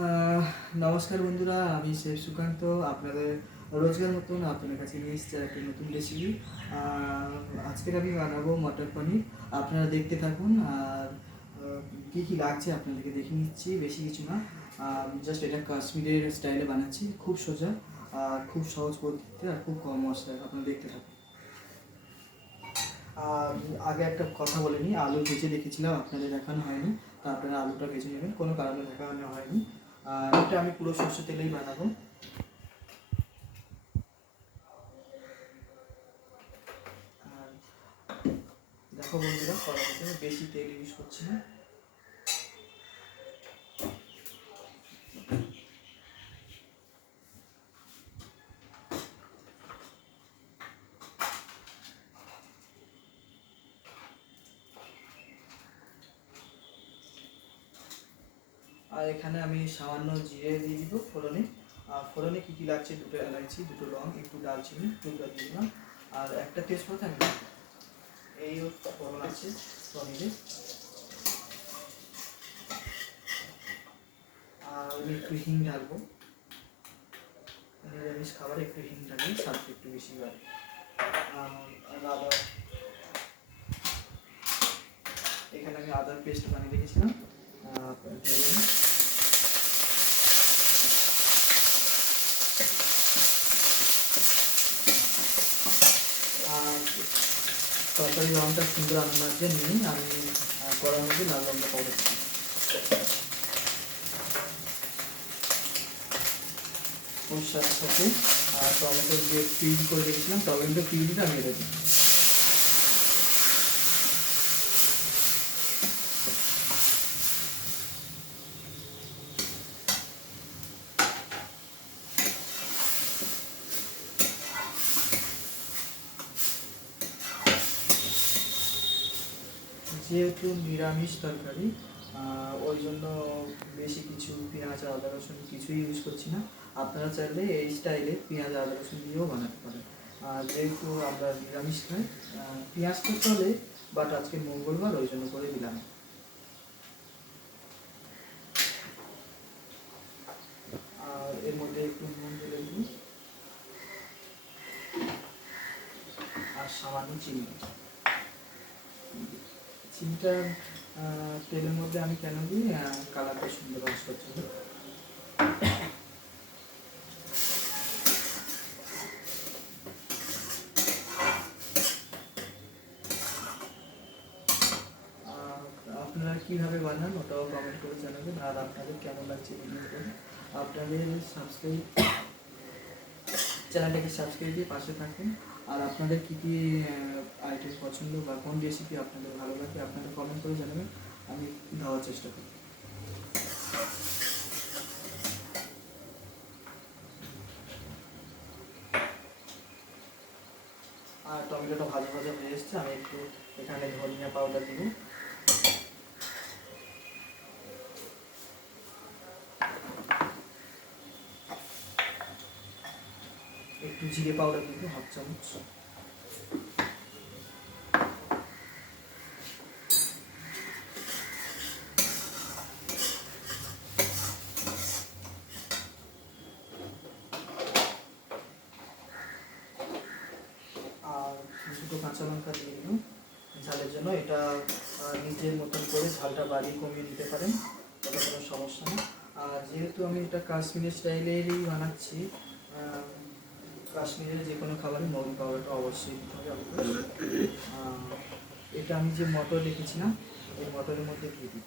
আহ, নমস্কার বন্ধুরা, আমি শেফ সুকান্ত আপনাদের রোজগার মতন আপনাদের কাছে নিয়ে এসেছি একটা নতুন রেসিপি। আজকের আমি বানাবো মটর পনির। আপনারা দেখতে থাকুন। আর কী কী লাগছে আপনাদেরকে দেখে নিচ্ছি, বেশি কিছু না। জাস্ট এটা কাশ্মীরের স্টাইলে বানাচ্ছি, খুব সোজা আর খুব সহজ পদ্ধতিতে আর খুব কম মশলায়। আপনারা দেখতে থাকুন। আর আগে একটা কথা বলে নিই, আলু ভেজে রেখেছিলাম, আপনাদের দেখানো হয়নি। তো আপনারা আলুটা ভেজে নেবেন, কোনো কারণে দেখানো হয়নি। আর এটা আমি পুরো সরষে তেলেই বানাবো। আর দেখো বন্ধুরা, কড়ার মধ্যে আমি বেশি তেল ইউজ করছি না। আর এখানে আমি সামান্য জিরে দিয়ে দিব ফোড়নে। আর ফোড়নে কী কী লাগছে, দুটো এলাচি, দুটো লং, একটু দারচিনি, টুকরা দিয়ে দিলাম। আর একটা তেজপাতা আমি দিলাম। এই ফোড়ন আছে পনিরে। আর আমি একটু হিং ঢালবো, নিরামিষ খাবারে একটু হিং ঢাললে স্বাদটা একটু বেশি হয়। আর আদা, এখানে আমি আদার পেস্ট বানিয়ে রেখেছিলাম, দিয়ে দিলাম। আর তরকারি রঙটা সুন্দর আনার জন্য আমি কড়ার মধ্যে লাল লঙ্কা পাউডার দিই। ওর সাথে সাথে টমেটোর যে পিউরি করে রেখেছিলাম, টমেটো পিউরিটা আমি এটা দিই। যেহেতু নিরামিষ তরকারি, ওই জন্য বেশি কিছু পেঁয়াজ আদা রসুন কিছুই ইউজ করছি না। আপনারা চাইলে এই স্টাইলে পেঁয়াজ আদা রসুন দিয়েও বানাতে পারেন। যেহেতু আমরা নিরামিষ খাই, পেঁয়াজ তো চলে, বাট আজকে মঙ্গলবার ওই জন্য করে দিলাম। আর এর মধ্যে একটু নুন দিলে দিই, আর সামান্য চিনি। চিনিটা তেলের মধ্যে আমি কেন দিই, কালারটা সুন্দর আসার জন্য। আপনারা কীভাবে বানান ওটাও কমেন্ট করে জানাবেন। আর আপনাদের কেমন লাগছে ভিডিওটা, আপনাদের চ্যানেলটাকে সাবস্ক্রাইব দিয়ে পাশে থাকুন। আর আপনাদের কী কী আইটেম পছন্দ বা কোন রেসিপি আপনাদের ভালো লাগে আপনারা কমেন্ট করে জানাবেন, আমি দেওয়ার চেষ্টা করি। আর টমেটোটা ভাজা ভাজা হয়ে এসছে, আমি একটু এখানে ধনিয়া পাউডার দিব, একটু জিরে পাউডার দিব হাফ চামচ। আর দুটো কাঁচা লঙ্কা দিয়ে দিলাম ঝালের জন্য। এটা নিজের মতন করে ঝালটা বাড়িয়ে কমিয়ে দিতে পারেন, এটা কোনো সমস্যা না। আর যেহেতু আমি এটা কাশ্মীরের স্টাইলেরই বানাচ্ছি, কাশ্মীরের যে কোনো খাবারে মৌরি পাউডারটা অবশ্যই দিতে হবে আমাদের। এটা আমি যে মটর রেখেছিলাম এই মটরের মধ্যে দিয়ে দিই।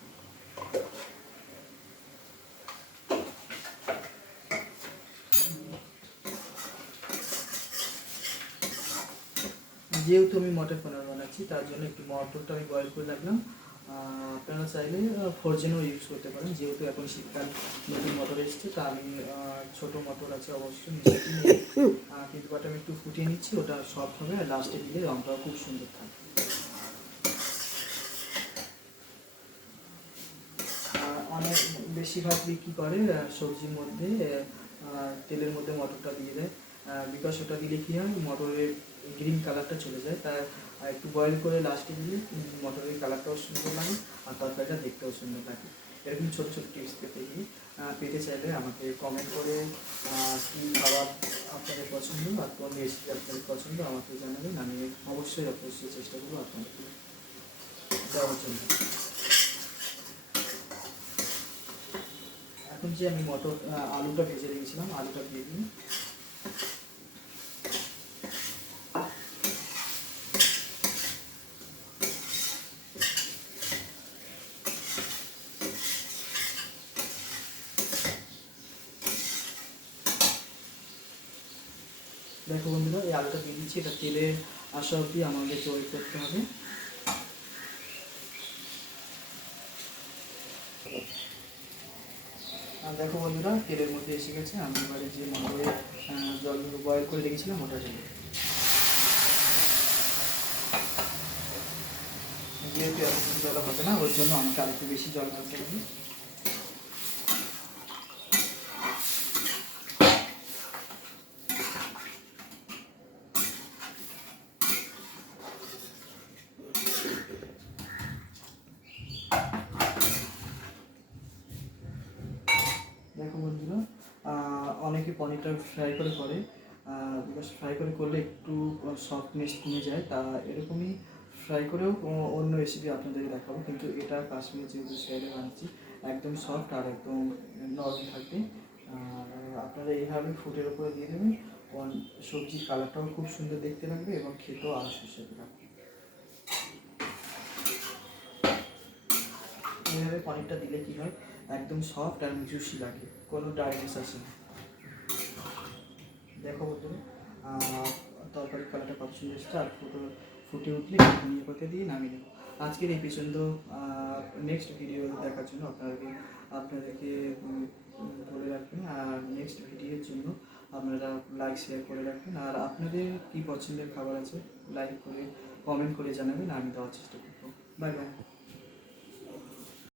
যেহেতু আমি মটর পনির বানাচ্ছি তার জন্য একটু মটরটা আমি বয়েল করে রাখলাম। আপনারা চাইলে ফ্রোজেনও ইউজ করতে পারেন, যেহেতু এখন শীতকাল নতুন মটর এসছে, তা আমি ছোটো মটর আছে অবশ্যই মিশিয়ে নিই। কিন্তু ওটা আমি একটু ফুটিয়ে নিচ্ছি, ওটা সফট হবে আর লাস্টে দিলে রঙটাও খুব সুন্দর থাকবে। অনেক বেশিরভাগই কী করে সবজির মধ্যে তেলের মধ্যে মটরটা দিয়ে দেয়, বিকজ ওটা দিলে কী হয় মটরের গ্রিন কালারটা চলে যায়। তাই একটু বয়েল করে লাস্টে দিলে মটরের কালারটাও সুন্দর লাগে আর তরকারিটা দেখতেও সুন্দর লাগে। এরকম ছোটো ছোটো টিপস পেতে গিয়ে পেতে চাইলে আমাকে কমেন্ট করে কী খাবার আপনাদের পছন্দ আর কোন রেসিপি আপনাদের পছন্দ আমাকে জানাবেন। আমি অবশ্যই চেষ্টা করবো আপনাদেরকে দেওয়ার জন্য। এখন যে আমি আলুটা ভেজে রেখেছিলাম, আলুটা দিয়ে দিই। দেখো বন্ধুরা, এই আলুটা দিয়ে দিচ্ছি, এটা তেলে আসা অবধি আমাদের ওয়েট করতে হবে। আর দেখো বন্ধুরা, তেলের মধ্যে এসে গেছে। আমি এবারে যে মটরে জল বয়েল করে রেখেছিলাম ওটা ঢেলে, যেহেতু এত জল হবে না, ওর জন্য আমাকে আরেকটু বেশি জল ঢালতে হবে। দেখো বন্ধুরা, অনেকে পনিরটা ফ্রাই করে বিকজ ফ্রাই করলে একটু সফটনেস কমে যায়, তা এরকমই ফ্রাই করেও অন্য রেসিপি আপনাদেরকে দেখাবো। কিন্তু এটা কাশ্মীর যেহেতু স্টাইলে বানাচ্ছি, একদম সফট আর একদম নরম থাকবে। আর আপনারা এইভাবে ফুটের উপরে দিয়ে দেবেন, সবজির কালারটাও খুব সুন্দর দেখতে লাগবে এবং খেতেও আরও সুস্বাদু লাগবে। এইভাবে পনিরটা দিলে কী হয়, একদম সফট আর জুসি লাগে, কোনো ড্রাইনেস আসে না। দেখো বন্ধুরা, তরকারির কালারটা কত সুন্দর এসেছে। আর ফুটে উঠলে ধনিয়া পাতা দিয়ে নামিয়ে দেবো। আজকের এই পর্যন্ত। নেক্সট ভিডিও দেখার জন্য আপনাদেরকে বলে রাখবেন। আর নেক্সট ভিডিওর জন্য আপনারা লাইক শেয়ার করে রাখবেন। আর আপনাদের কী পছন্দের খাবার আছে লাইক করে কমেন্ট করে জানাবেন, আমি দেওয়ার চেষ্টা করবো। Bye bye.